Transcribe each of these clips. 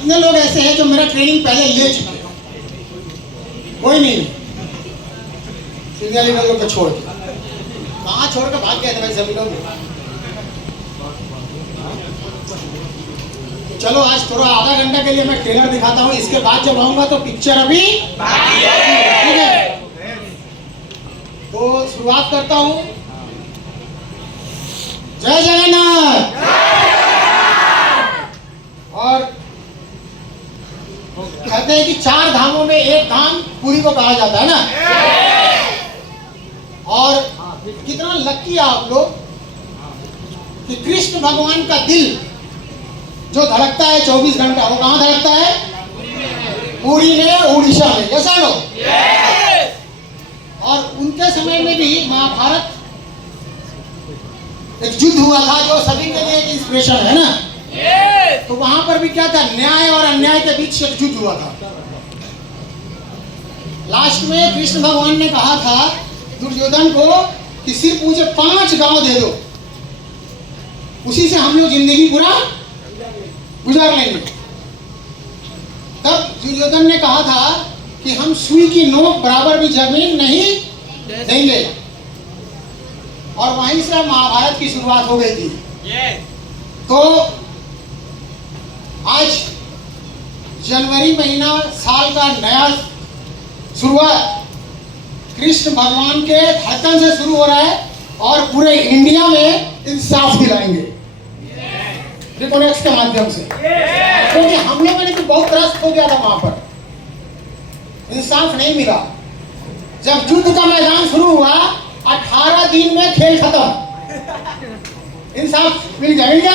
कितने लोग ऐसे हैं जो मेरा ट्रेनिंग पहले ले चुके हैं? कोई नहीं, सीनियर लीडर लोग को छोड़ के। कहाँ छोड़ के भाग गए थे भाई सभी लोग? चलो आज थोड़ा आधा घंटा के लिए मैं ट्रेलर दिखाता हूँ, इसके बाद जब आऊंगा तो पिक्चर अभी बाकी है, ठीक है? तो शुरुआत करता हूँ। जय जगन्नाथ। और कहते हैं कि 4 धामों में एक धाम पुरी को कहा जाता है ना। और कितना लकी है आप लोग कि कृष्ण भगवान का दिल जो धड़कता है 24 घंटा, वो कहाँ धड़कता है? पुरी में, उड़ीसा में। कैसा लो? और उनके समय में भी महाभारत एक युद्ध हुआ था जो सभी के लिए एक इंस्पिरेशन है ना। तो वहां पर भी क्या था? न्याय और अन्याय के बीच एक युद्ध हुआ था। लास्ट में कृष्ण भगवान ने कहा था दुर्योधन को कि सिर्फ मुझे 5 गांव दे दो, उसी से हम लोग जिंदगी पूरा गुजार लेंगे। तब दुर्योधन ने कहा था कि हम सुई की नोक बराबर भी जमीन नहीं देंगे। और वहीं से महाभारत की शुरुआत हो गई थी। तो आज जनवरी महीना साल का नया शुरुआत कृष्ण भगवान के धड़कन से शुरू हो रहा है और पूरे इंडिया में इंसाफ दिलाएंगे रिकॉनेक्ट के माध्यम से। क्योंकि हम लोगों ने भी बहुत त्रस्त हो गया था, वहां पर इंसाफ नहीं मिला। जब युद्ध का मैदान शुरू हुआ 18 दिन में खेल खत्म। इंसाफ मिल गया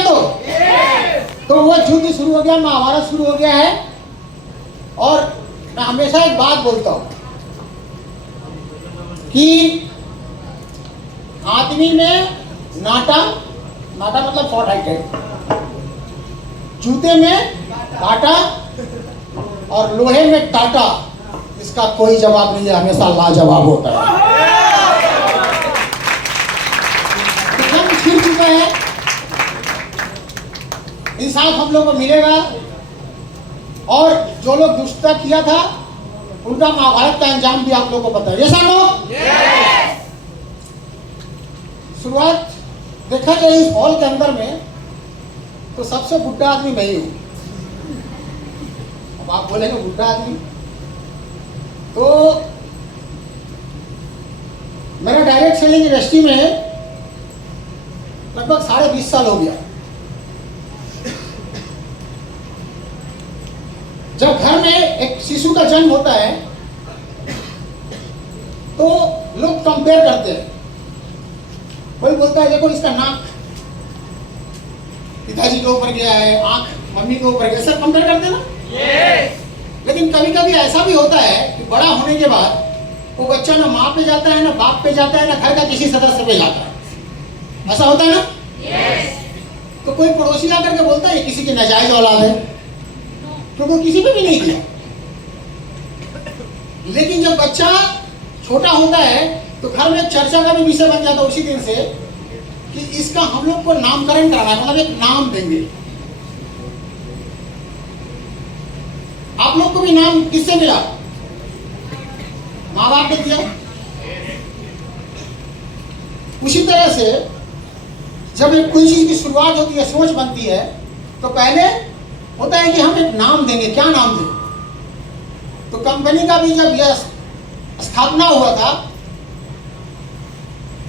तो वो युद्ध शुरू हो गया, महाभारत शुरू हो गया है। और मैं हमेशा एक बात बोलता हूं कि आदमी में नाटा मतलब फॉट हाइटेड, जूते में काटा और लोहे में टाटा, इसका कोई जवाब नहीं है, हमेशा लाजवाब होता है। फिर चुका है, इंसाफ हम लोग को मिलेगा। और जो लोग दुष्टता किया था उनका महाभारत का अंजाम भी आप लोग को पता है। ये सब लोग शुरुआत देखा जाए इस हॉल के अंदर में तो सबसे बुढ़ा आदमी मैं ही हूं। अब आप बोलेंगे बुढ़ा आदमी, तो मेरा डायरेक्ट सेलिंग इंडस्ट्री में लगभग 20.5 साल हो गया। जब घर में एक शिशु का जन्म होता है तो लोग कंपेयर करते हैं। कोई बोलता है देखो इसका नाक पिताजी के ऊपर गया है, आंख मम्मी के ऊपर गया, सब कंपेयर करते हैं ना। लेकिन कभी कभी ऐसा भी होता है कि बड़ा होने के बाद वो बच्चा ना माँ पे जाता है, ना बाप पे जाता है, ना घर का किसी सदस्य पे जाता है। ऐसा होता है ना। तो कोई पड़ोसी ला करके बोलता है किसी की नाजायज औलाद है, क्योंकि किसी पे भी नहीं दिया। लेकिन जब बच्चा छोटा होता है तो घर में चर्चा का भी विषय बन जाता है उसी दिन से कि इसका हम लोग को नामकरण कराना है, मतलब एक नाम देंगे। आप लोग को भी नाम किससे मिला? माँ बाप ने दिया। उसी तरह से जब एक कोई चीज की शुरुआत होती है, सोच बनती है, तो पहले होता है कि हम एक नाम देंगे। क्या नाम दें? तो कंपनी का भी जब यह स्थापना हुआ था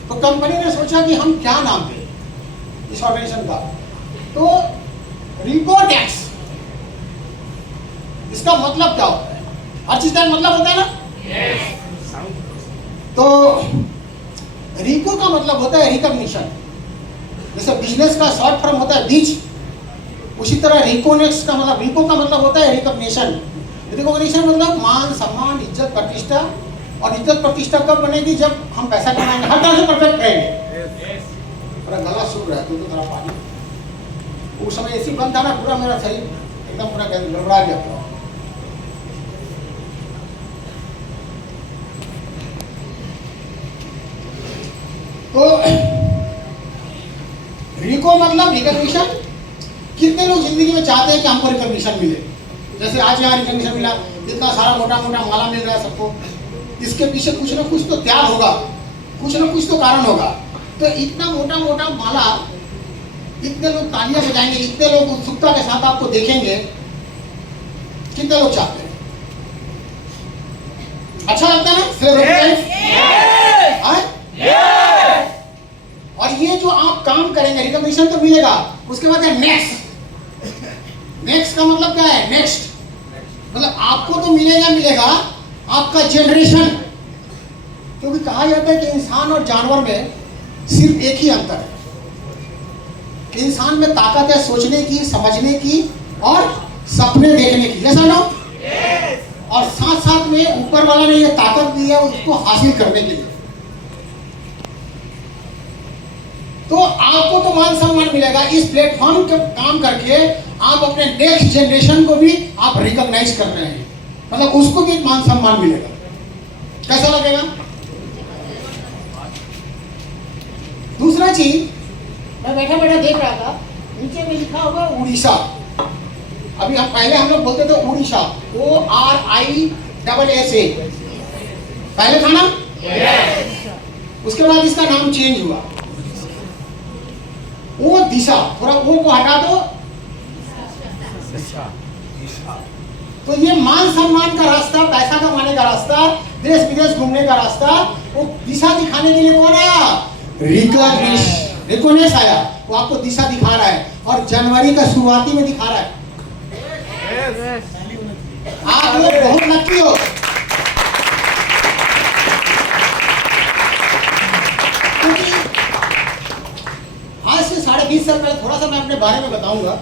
तो कंपनी ने सोचा कि हम क्या नाम दें इस ऑर्गेनाइजेशन का। तो रिकोडेक्स, इसका मतलब क्या होता है? हर चीज का मतलब होता है ना। तो रिको का मतलब होता है रिकॉग्निशन। जैसे बिजनेस का शॉर्ट फॉर्म होता है बीज, उसी तरह रिकोनेक्स का मतलब, रिको का मतलब होता है रिकॉग्निशन। रिकॉग्निशन मतलब मान सम्मान, इज्जत प्रतिष्ठा। और इज्जत प्रतिष्ठा कब बनेगी? जब हम पैसा कमाएंगे, हर तरह से परफेक्ट रहेंगे। पूरा गला सूख रहा है तो थोड़ा पानी। उस समय ऐसी बंद था ना, पूरा मेरा शरीर एकदम पूरा गड़बड़ा गया था। तो रिको मतलब रिकॉग्निशन। कितने लोग जिंदगी में चाहते हैं कि हमको रिकॉग्निशन मिले? जैसे आज यहाँ रिकग्निशन मिला, इतना सारा मोटा मोटा माला मिल रहा है सबको, इसके पीछे कुछ ना कुछ तो त्याग होगा, कुछ ना कुछ तो कारण होगा। तो इतना मोटा मोटा माला, इतने लोग तालियां बजाएंगे, इतने लोग उत्सुकता के साथ आपको देखेंगे, कितने लोग चाहते हैं? अच्छा लगता है ना? और ये जो आप काम करेंगे, रिकग्निशन तो मिलेगा, उसके बाद है नेक्स्ट। नेक्स्ट का मतलब क्या है? नेक्स्ट मतलब आपको तो मिलेगा आपका जनरेशन। क्योंकि कहा जाता है कि इंसान और जानवर में सिर्फ एक ही अंतर है, इंसान में ताकत है सोचने की, समझने की और सपने देखने की, ऐसा ना? और साथ साथ में ऊपर वाला ने ये ताकत दी है उसको हासिल करने के लिए। तो आपको तो मान सम्मान मिलेगा इस प्लेटफॉर्म के काम करके, आप अपने नेक्स्ट जनरेशन को भी आप रिकॉग्नाइज कर रहे हैं, मतलब उसको भी मान सम्मान मिलेगा। कैसा लगेगा? दूसरा चीज, मैं बैठा बैठा देख रहा था, नीचे में लिखा होगा उड़ीसा। अभी हम लोग बोलते थे उड़ीसा, ORISSA, पहले था ना? उसके बाद इसका नाम चेंज हुआ, वो दिशा, थोड़ा वो को हटा दो। तो ये मान सम्मान का रास्ता, पैसा कमाने का रास्ता, देश विदेश घूमने का रास्ता, वो दिशा दिखाने के लिए कौन आया? रिकॉग्निशन आया, वो आपको दिशा दिखा रहा है, और जनवरी का शुरुआती में दिखा रहा है। आप लोग बहुत लकी हो। क्योंकि आज से 20.5 साल पहले, थोड़ा सा मैं अपने बारे में बताऊंगा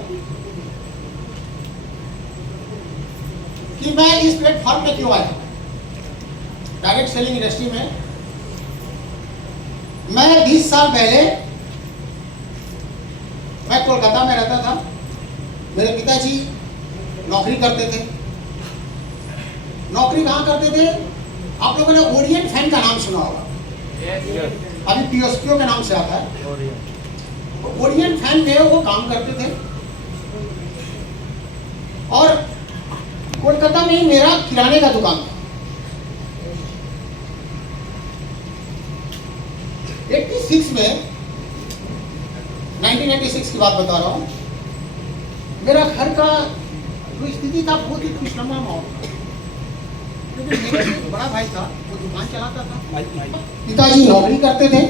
कि मैं इस प्लेटफॉर्म में क्यों आया। डायरेक्ट सेलिंग इंडस्ट्री में मैं 20 साल पहले, मैं कोलकाता में रहता था। मेरे पिताजी नौकरी करते थे। नौकरी कहाँ करते थे? आप लोगों ने ओरिएंट फैन का नाम सुना होगा, अभी POSPO के नाम से आता है। ओरिएंट फैन में वो काम करते थे, और कोलकाता में ही मेरा किराने का दुकान था। 86 में, 1986 की बात बता रहा हूँ, मेरा घर का जो स्थिति था बहुत ही खुशनुमा माहौल था। क्योंकि मेरा एक बड़ा भाई था, वो दुकान चलाता था, पिताजी नौकरी करते थे,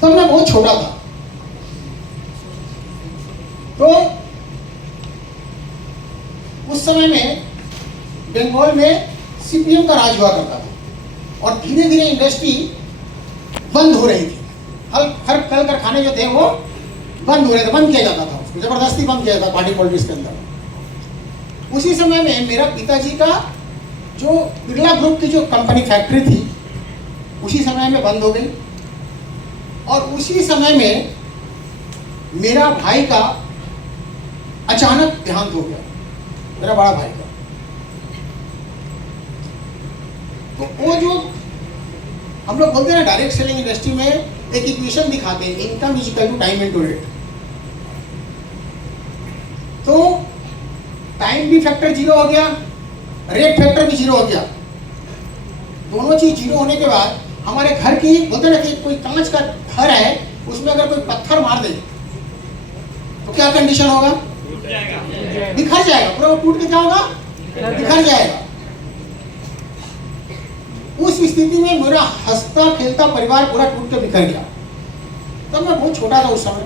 तब मैं बहुत छोटा था। तो उस समय में बंगाल में CPM का राज हुआ करता था, और धीरे धीरे इंडस्ट्री बंद हो रही थी। हर कल कारखाने जो थे वो बंद हो रहे थे, बंद किया जाता था, उसको जबरदस्ती बंद किया जाता पार्टी पॉलिटिक्स के अंदर। उसी समय में मेरा पिताजी का जो बिरला ग्रुप की जो कंपनी फैक्ट्री थी, उसी समय में बंद हो गई। और उसी समय में मेरा भाई का अचानक देहांत हो गया, मेरा बड़ा भाई का। तो वो जो हम लोग बोलते हैं ना, डायरेक्ट सेलिंग इंडस्ट्री में एक इक्वेशन दिखाते हैं, income is equal to time into rate. तो टाइम भी फैक्टर 0 हो गया, रेट फैक्टर भी 0 हो गया। दोनों चीज 0 होने के बाद हमारे घर की, बोलते ना कि कोई कांच का घर है, उसमें अगर कोई पत्थर मार दे तो क्या कंडीशन होगा? बिखर जाएगा, पूरा टूट के क्या होगा? बिखर जाएगा। उस स्थिति में मेरा हंसता खेलता परिवार पूरा टूट के बिखर गया। तब मैं बहुत छोटा था उस समय।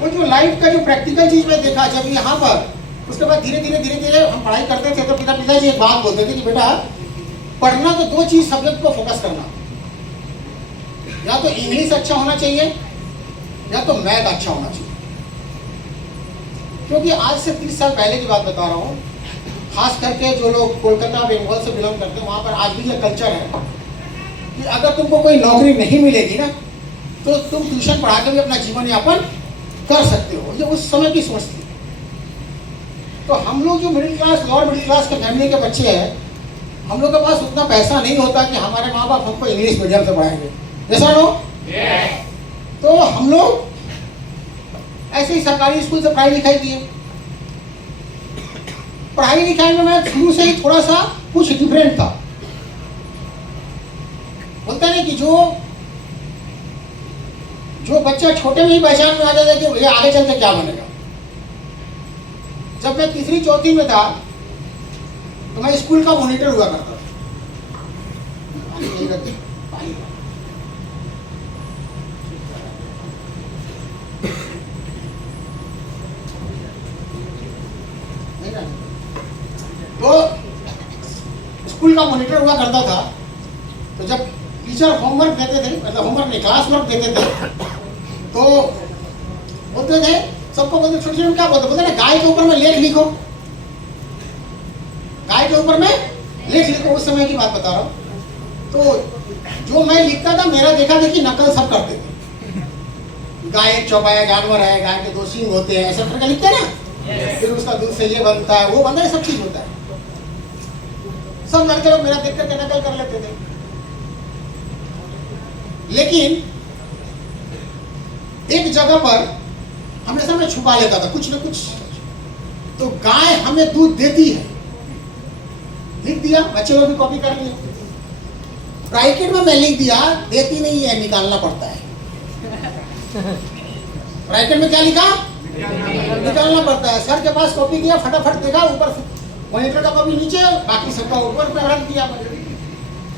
वो जो लाइफ का जो प्रैक्टिकल चीज में देखा जब यहाँ पर, उसके बाद धीरे धीरे हम पढ़ाई करते थे, तो पिताजी एक बात बोलते थे कि बेटा, पढ़ना तो 2 चीज सब्जेक्ट को फोकस करना, या तो इंग्लिश अच्छा होना चाहिए या तो मैथ अच्छा होना चाहिए। क्योंकि आज से 30 साल पहले की बात बता रहा हूँ, खास करके जो लोग कोलकाता बंगाल से बिलोंग करते हैं, वहाँ पर आज भी ये कल्चर है कि अगर तुमको कोई नौकरी नहीं मिलेगी ना, तो तुम ट्यूशन पढ़ा के भी अपना जीवन यापन कर सकते हो। ये उस समय की सोच थी। तो हम लोग जो middle class, lower middle class के फैमिली के बच्चे हैं, हम लोग के पास उतना पैसा नहीं होता कि हमारे माँ बाप हमको इंग्लिश मीडियम से पढ़ाएंगे, ऐसा नो। तो हम लोग ऐसे ही सरकारी स्कूल से पढ़ाई लिखाई की है। पढ़ाई लिखाई में मैं शुरू से ही थोड़ा सा कुछ डिफरेंट था। बोलता है कि जो बच्चा छोटे में ही पहचान में आ जाता है कि ये आगे चल के क्या बनेगा। जब मैं तीसरी चौथी में था तो मैं स्कूल का मॉनिटर हुआ करता था। तो स्कूल का मॉनिटर हुआ करता था। तो जब टीचर होमवर्क देते थे, मतलब होमवर्क नहीं, क्लास वर्क देते थे, तो बोलते थे, सबको बोलते, छोटे छोटे क्या बोलते ना, गाय के ऊपर में लेख लिखो, गाय के ऊपर में लेख लिखो। उस समय की बात बता रहा हूँ। तो जो मैं लिखता था, मेरा देखा देखी नकल सब करते थे। गाय एक चौपाया जानवर है, गाय के 2 सींग होते हैं, ऐसा करके लिखते हैं ना। फिर उसका दूध से ये बनता है, वो बनता है, सब चीज होता है। सब लड़के लोग मेरा देख करके नकल कर लेते थे। लेकिन एक जगह पर हमेशा मैं छुपा लेता था कुछ न कुछ। तो गाय हमें दूध देती है, लिख दिया, बच्चे लोग भी कॉपी कर लिए। ब्रैकेट में मैं लिख दिया, देती नहीं है, निकालना पड़ता है। ब्रैकेट में क्या लिखा? निकालना पड़ता है। सर के पास कॉपी किया, फटाफट देखा, ऊपर मॉनिटर का कॉपी नीचे, बाकी सबका ऊपर पे रख दिया,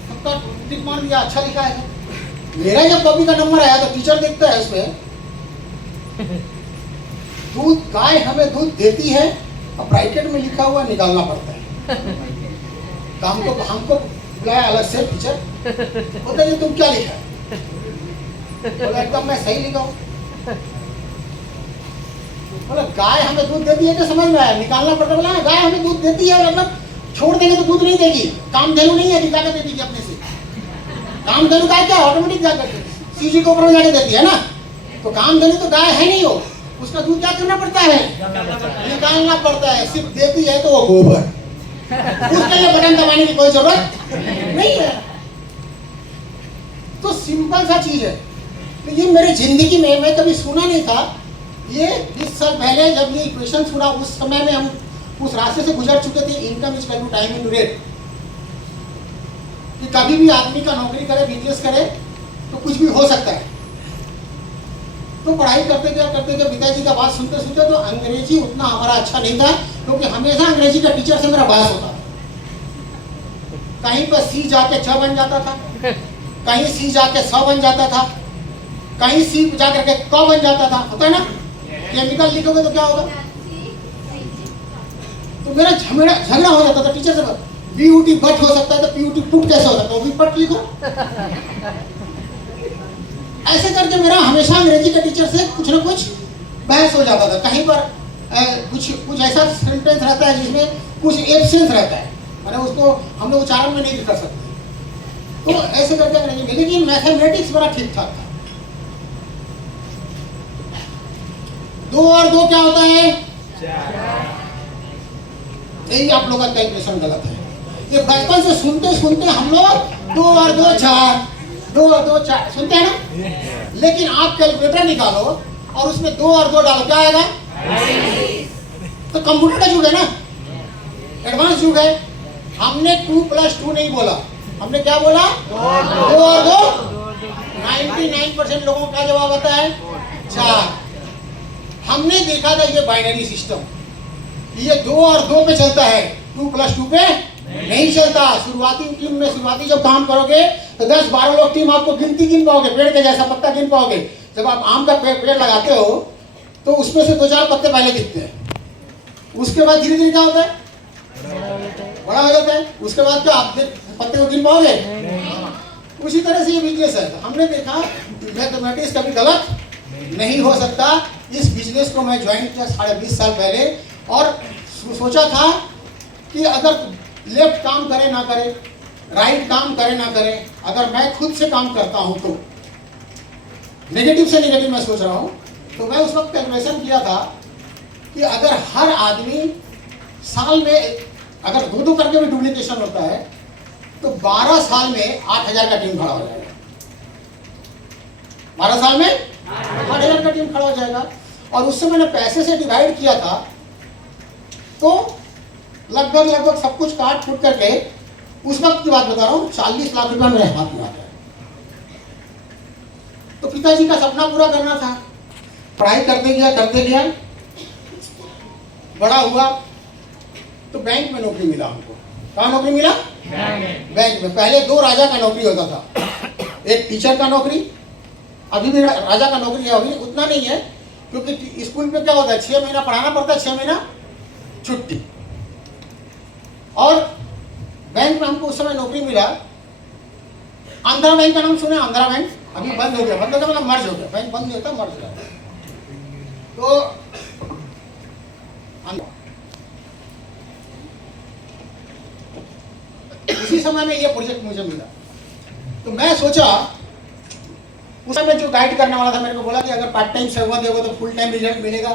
सबका टिक मार दिया, अच्छा लिखा है। मेरा जब कॉपी का नंबर आया तो टीचर देखता है उसमें, दूध, गाय हमें दूध देती है, और ब्रैकेट में लिखा हुआ निकालना पड़ता है। तो हमको बुलाया अलग से टीचर, बोलते हैं तुम क्या लिखा है? बोला एकदम मैं सही लिखा हूँ। बोला गाय हमें दूध देती है, तो समझ में आया, निकालना पड़ता है। बोला गाय हमें दूध देती है, मतलब छोड़ देंगे तो दूध नहीं देगी, कामधेनु नहीं है कि जाकर दे देगी अपने से। कामधेनु गाय क्या ऑटोमेटिक जाकर सीजी के ऊपर जाके देती है ना। तो कामधेनु तो गाय है नहीं, हो उसका दूध क्या करना पड़ता है? निकालना पड़ता है। सिर्फ देती है तो वो गोबर, उसके लिए बटन दबाने की कोई जरूरत नहीं है। तो सिंपल सा चीज है। तो ये मेरी जिंदगी में मैं कभी सुना नहीं था। ये 20 साल पहले जब ये इक्वेशन सुना, उस समय में हम उस रास्ते से गुजर चुके थे। Income is equal to time into rate. कि कभी भी आदमी का नौकरी करे, बिजनेस करे, तो कुछ भी हो सकता है। तो पढ़ाई करते थे पिताजी का बात सुनते सुनते, तो अंग्रेजी उतना हमारा अच्छा नहीं था, क्योंकि हमेशा अंग्रेजी का टीचर से मेरा बहस होता था। कहीं पर सी जाके च बन जाता था, कहीं सी जाके स बन जाता था, कहीं सी जाकर के क बन जाता था। होता है ना, केमिकल लिखोगे तो क्या होगा? तो मेरा झगड़ा हो जाता था टीचर से। बीयूटी बट हो सकता है, तो पीयूटी पुट कैसे हो सकता है? वो भी पट लिखो। ऐसे करके मेरा हमेशा अंग्रेजी के टीचर से कुछ ना कुछ बहस हो जाता था। कहीं पर कुछ ऐसा सेंटेंस रहता है जिसमें कुछ एब्सेंस रहता है, मैंने उसको हम लोग उच्चारण में नहीं कर सकते। तो ऐसे करके अंग्रेजी में, लेकिन मैथमेटिक्स बड़ा ठीक ठाक था। 2 और 2 क्या होता है? 4। यही आप लोगों का कैलकुलेशन गलत है। ये बचपन से सुनते सुनते हम लोग 2 और 2 4, 2 और 2 4 सुनते हैं ना। लेकिन आप कैलकुलेटर निकालो और उसमें 2 और 2 डालो, क्या आएगा? तो कंप्यूटर का युग है ना, एडवांस युग है। हमने 2 + 2 नहीं बोला, हमने क्या बोला? 2 और 2। 99% लोगों का जवाब आता है 4। हमने देखा था ये बाइनरी सिस्टम, ये 2 और 2 पे चलता है, 2 + 2 पे नहीं चलता। शुरुआती टीम में शुरुआती जब काम करोगे तो 10-12 लोग टीम आपको गिन पाओगे, पेड़ के जैसा पत्ता गिन पाओगे। जब आप आम का पेड़ लगाते हो तो उसमें से 2-4 पत्ते पहले दिखते हैं, उसके बाद धीरे धीरे क्या होता है? बड़ा हो जाता है। उसके बाद क्या आप पत्ते को गिन पाओगे? उसी तरह से ये बिजनेस है। हमने देखा मैथमेटिक्स कभी गलत नहीं हो सकता। इस बिजनेस को मैं ज्वाइन किया 20.5 साल पहले, और सोचा था कि अगर लेफ्ट काम करे ना करे, राइट काम करे ना करे, अगर मैं खुद से काम करता हूं तो नेगेटिव से नेगेटिव मैं सोच रहा हूं। तो मैं उस वक्त कैलकुलेशन किया था कि अगर हर आदमी साल में अगर 2-2 करके भी डुप्लीकेशन होता है तो 12 साल में 8,000 का टीम खड़ा हो जाएगा। 12 साल में 8,000 का टीम खड़ा हो जाएगा। और उससे मैंने पैसे से डिवाइड किया था, तो लगभग सब कुछ काट फूट करके उस वक्त की बात बता रहा हूँ 40 लाख रुपया मेरे हाथ में आ गया। तो पिताजी का सपना पूरा करना था, पढ़ाई करते गया, बड़ा हुआ तो बैंक में नौकरी मिला हमको। कहाँ नौकरी मिला? बैंक में। पहले 2 राजा का नौकरी होता था, एक टीचर का नौकरी, अभी भी राजा का नौकरी है, अभी उतना नहीं है क्योंकि स्कूल में क्या होता है 6 महीना पढ़ाना पड़ता है, 6 महीना छुट्टी। और बैंक में हमको उस समय नौकरी मिला। आंध्रा बैंक का नाम सुने? आंध्रा बैंक अभी बंद हो गया, मतलब मर्ज हो गया, बैंक बंद नहीं होता, मर्ज हो गया। तो उसी समय में ये प्रोजेक्ट मुझे मिला। तो मैं सोचा, उस समय जो गाइड करने वाला था मेरे को बोला कि अगर पार्ट टाइम सेवा दोगे तो फुल टाइम रिजल्ट मिलेगा,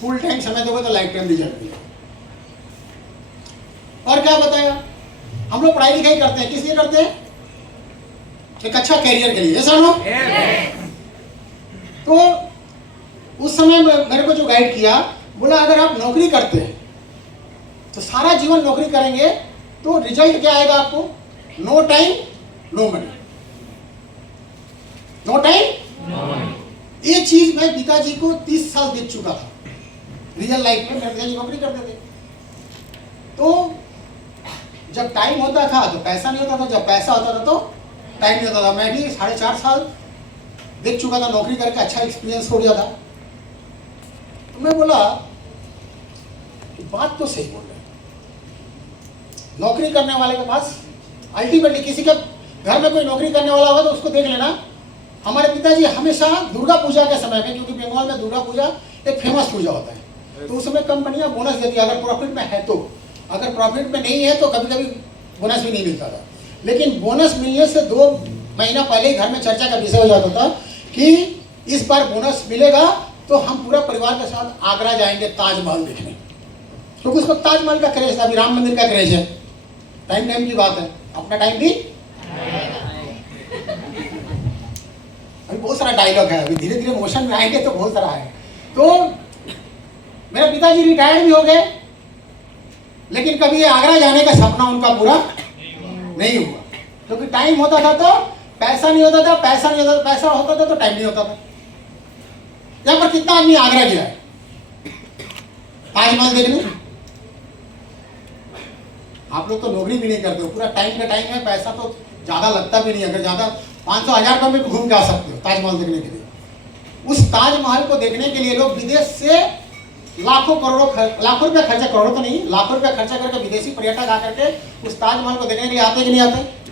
फुल टाइम समय दोगे तो लाइफ टाइम रिजल्ट मिलेगा। और क्या बताया, हम लोग पढ़ाई लिखाई करते हैं, किस लिए करते हैं? एक अच्छा कैरियर के लिए, ऐसा ना? तो उस समय मेरे को जो गाइड किया, बोला अगर आप नौकरी करते हैं तो सारा जीवन नौकरी करेंगे तो रिजल्ट क्या आएगा आपको? No time no money, no time. ये चीज मैं पिताजी को 30 साल देख चुका था रियल लाइफ में। मेरे पिताजी नौकरी करते थे, तो जब टाइम होता था तो पैसा नहीं होता था, जब पैसा होता था तो टाइम नहीं होता था। मैं भी 4.5 साल देख चुका था नौकरी करके, अच्छा एक्सपीरियंस हो गया था। तो मैं बोला बात तो सही बोल रहे, नौकरी करने वाले के पास अल्टीमेटली, किसी के घर में कोई नौकरी करने वाला होगा तो उसको देख लेना। हमारे पिताजी हमेशा दुर्गा पूजा के समय में, क्योंकि बंगाल में दुर्गा पूजा एक फेमस पूजा होता है, तो उस समय कंपनियां बोनस देती है अगर प्रॉफिट में है तो। अगर प्रॉफिट में नहीं है तो कभी कभी बोनस भी नहीं मिलता था। लेकिन बोनस मिलने से 2 महीना पहले ही घर में चर्चा का विषय हो जाता था कि इस बार बोनस मिलेगा तो हम पूरा परिवार के साथ आगरा जाएंगे ताजमहल देखने, क्योंकि उसको ताजमहल का क्रेज था, अभी राम मंदिर का क्रेज है। टाइम की बात है, अपना टाइम भी अभी बहुत सारा डायलॉग है, अभी धीरे धीरे मोशन में आएंगे तो बहुत सारा है। तो मेरे पिताजी रिटायर्ड भी हो गए, लेकिन कभी आगरा जाने का सपना उनका पूरा नहीं हुआ, क्योंकि टाइम होता था तो पैसा नहीं होता था, पैसा नहीं होता था, पैसा होता था तो टाइम नहीं होता था। यहाँ पर कितना आदमी आगरा गया है ताजमहल देखने? आप लोग तो नौकरी भी नहीं करते हो, पूरा टाइम का टाइम है, पैसा तो ज्यादा लगता भी नहीं, अगर ज्यादा 500-1000 रुपये में घूम के आ सकते हो ताजमहल देखने के लिए। उस ताजमहल को देखने के लिए लोग विदेश से लाखों रुपया खर्चा, करोड़ों तो नहीं, लाखों रुपया खर्चा करके विदेशी पर्यटक आकर के उस ताजमहल को देखने के लिए आते कि नहीं आते?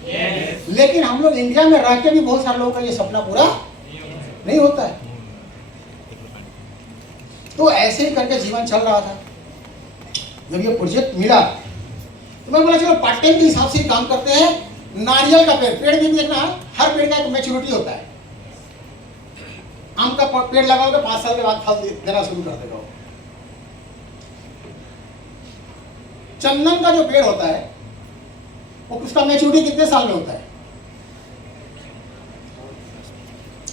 लेकिन हम लोग इंडिया में रह के भी बहुत सारे लोगों का ये सपना पूरा नहीं होता है। तो ऐसे ही करके जीवन चल रहा था। जब ये प्रोजेक्ट मिला तो मैं बोला चलो पार्ट टाइम के हिसाब से ही काम करते हैं। नारियल का पेड़ भी देखना, हर पेड़ का एक मैच्योरिटी होता है। आम का पेड़ लगाओगे 5 साल के बाद फल देना शुरू कर देगा। चंदन का जो पेड़ होता है वो उसका मैच्योरिटी कितने साल में होता है?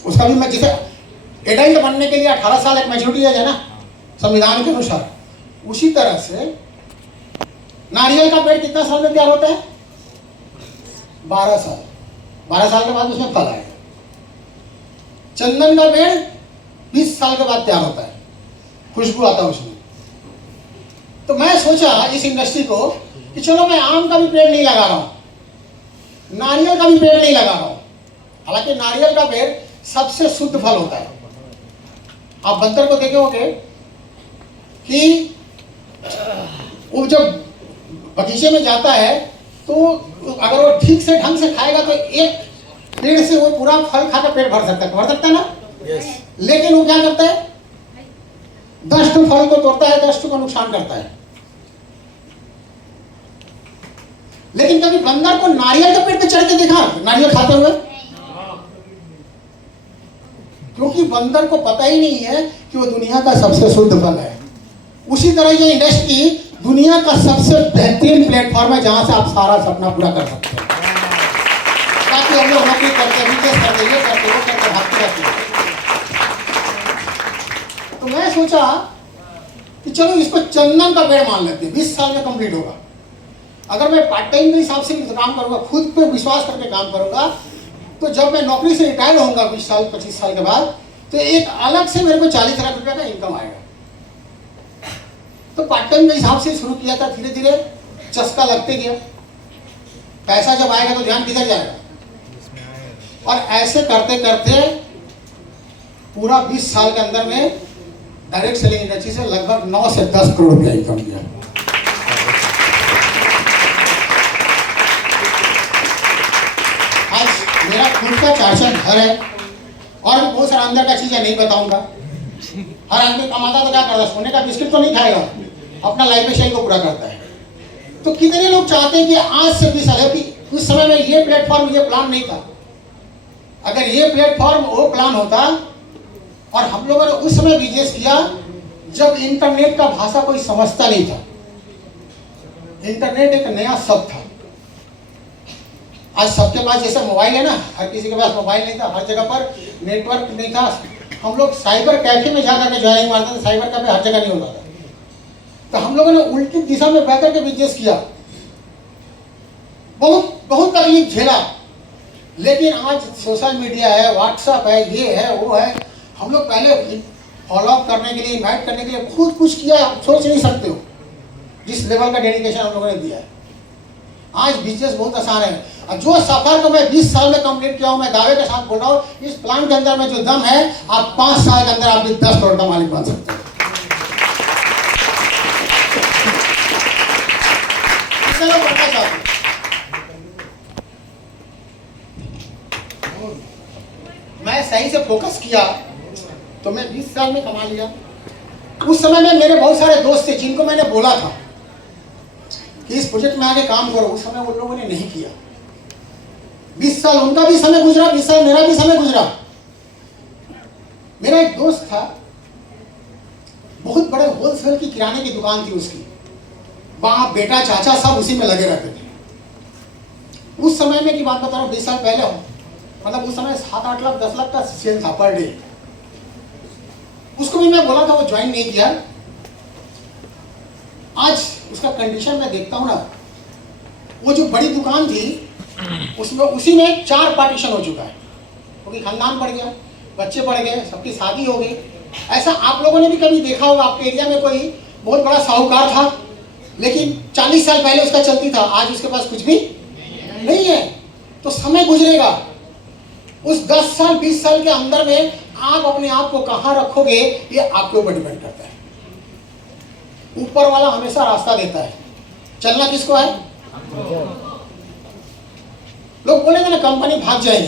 उसका भी मैं जैसे एडल्ट बनने के लिए 18 साल एक मैच्योरिटी है ना संविधान के अनुसार, उसी तरह से नारियल का पेड़ कितना साल में तैयार होता है? 12 साल। 12 साल के बाद उसमें फल आएगा। चंदन का पेड़ 20 साल के बाद तैयार होता है, खुशबू आता है उसमें। तो मैं सोचा इस इंडस्ट्री को कि चलो मैं आम का भी पेड़ नहीं लगा रहा हूं, नारियल का भी पेड़ नहीं लगा रहा हूं। हालांकि नारियल का पेड़ सबसे शुद्ध फल होता है। आप बंदर को देखोगे कि वो जब बगीचे में जाता है तो अगर वो ठीक से ढंग से खाएगा तो एक पेड़ से वो पूरा फल खाकर पेट भर सकता है ना? लेकिन वो क्या करता है? 10 फल को तोड़ता है, 10 को नुकसान करता है। लेकिन कभी बंदर को नारियल के पेड़ पे चढ़ के देखा नारियल खाते हुए? क्योंकि बंदर को पता ही नहीं है कि वो दुनिया का सबसे शुद्ध फल है। उसी तरह ये इंडस्ट्री दुनिया का सबसे बेहतरीन प्लेटफॉर्म है जहां से आप सारा सपना पूरा कर सकते हैं। ताकि हम लोग नौकरी करते, बिजनेस करते, ये करते, वो करते, भागते रहते। तो मैं मैं सोचा कि चलो इसको चंदन का पेड़ मान लेते हैं, 20 साल में कंप्लीट होगा। अगर मैं पार्ट टाइम के हिसाब से काम करूंगा, खुद पे विश्वास करके काम करूंगा, तो जब मैं नौकरी से रिटायर होऊंगा 20 साल 25 साल के बाद, तो एक अलग से मेरे को 40 लाख रुपया का इनकम आएगा। तो पार्ट टाइम के हिसाब से शुरू किया था, धीरे धीरे चस्का लगते गया। पैसा जब आएगा तो ध्यान किधर जाएगा, और ऐसे करते करते पूरा 20 साल के अंदर में डायरेक्ट सेलिंग इंडस्ट्री से लगभग 9 से 10 करोड़ रुपया इनकम किया। आज मेरा खुद का 4 घर है, और भी बहुत सारा अंदर का चीजें नहीं बताऊंगा। हर आदमी कमाता तो क्या करता है, सोने का बिस्किट तो नहीं खाएगा, अपना लाइफ स्टाइल को पूरा करता है। तो कितने लोग चाहते हैं कि आज से 20 साल, कि उस समय में ये प्लेटफॉर्म, ये प्लान नहीं था। अगर ये प्लेटफॉर्म वो प्लान होता, और हम लोगों ने उस समय बिजनेस किया जब इंटरनेट का भाषा कोई समझता नहीं था। इंटरनेट एक नया शब्द था। आज सबके पास जैसे मोबाइल है ना, हर किसी के पास मोबाइल नहीं था, हर जगह पर नेटवर्क नहीं था। हम लोग साइबर कैफे में जाकर के ज्वाइनिंग मारते थे, साइबर कैफे हर जगह नहीं होता था। तो हम लोगों ने उल्टी दिशा में बहकर के बिजनेस किया, बहुत बहुत तकलीफ झेला। लेकिन आज सोशल मीडिया है, व्हाट्सएप है, ये है वो है। हम लोग पहले फॉलो अप करने के लिए, इन्वाइट करने के लिए खुद कुछ किया, आप सोच नहीं सकते हो जिस लेवल का डेडिकेशन हम लोगों ने दिया है। आज बिजनेस बहुत आसान है, और जो सफर को मैं 20 साल में कंप्लीट किया हूं, मैं दावे के साथ बोल रहा हूं, इस प्लान के अंदर में जो दम है, आप 5 साल के अंदर आप भी 10 करोड़ का मालिक बन सकते हैं। कितने लोग बनना चाहते हैं? मैं सही से फोकस किया तो मैं 20 साल में कमा लिया। उस समय में मेरे बहुत सारे दोस्त थे जिनको मैंने बोला था कि इस प्रोजेक्ट में आगे काम करो, उस समय उन लोगों ने नहीं किया। 20 साल उनका भी समय गुजरा, 20 साल मेरा भी समय गुजरा। मेरा एक दोस्त था, बहुत बड़े होलसेल की किराने की दुकान थी उसकी, बाप बेटा चाचा सब उसी में लगे रहते थे। उस समय में की बात बता रहा हूँ, 20 साल पहले हो, मतलब उस समय 7-8 लाख 10 लाख का सेल था पर डे। उसको भी मैं बोला था, वो ज्वाइन नहीं किया। आज उसका कंडीशन मैं देखता हूं ना, वो जो बड़ी दुकान थी उसमें उसी में 4 पार्टीशन हो चुका है, क्योंकि खानदान बढ़ गया, बच्चे बढ़ गए, सबकी शादी हो गई। ऐसा आप लोगों ने भी कभी देखा होगा, आपके एरिया में कोई बहुत बड़ा साहूकार था, लेकिन 40 साल पहले उसका चलती था, आज उसके पास कुछ भी नहीं है। तो समय गुजरेगा, उस 10 साल 20 साल के अंदर में आप अपने आप को कहां रखोगे, ये आपके ऊपर डिपेंड करता है। ऊपर वाला हमेशा रास्ता देता है, चलना किसको है। लोग बोलेंगे ना कंपनी भाग जाएगी,